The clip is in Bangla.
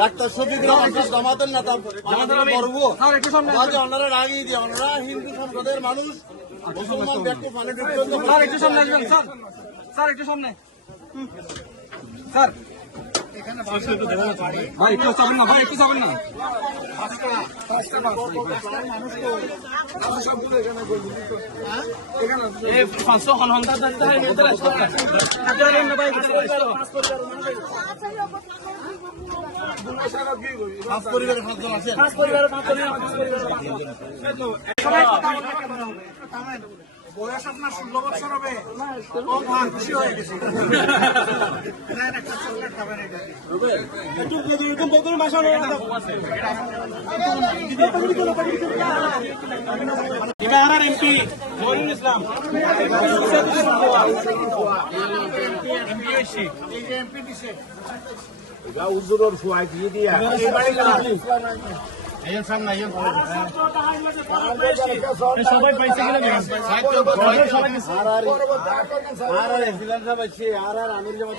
ডাক্তার শফিকুর রহমান জামাতের নেতা আমাদের গর্ব ওনারা রাগিয়ে দিয়ে ওনারা হিন্দু সম্প্রদায়ের মানুষ মুসলমান ব্যক্তি পানি স্যার একটু সামনে আসবেন স্যার, স্যার একটু সামনে স্যার, ভাই একটু যাবেন না, ভাই একটু যাবেন না। পাঁচশো হন্তা পাঁচ পরিবারের 5 জন আছেন। বয়স আপনার 16 বছর হবে, খুশি হয়ে গেছে। একটা চকলেট খাবেন, এটা এমপি মনিরুল ইসলাম এমপি দিছে উজ্জুরের ফুয়াই দিয়ে দিয়া সবাই পাইছে আর আমির জামাত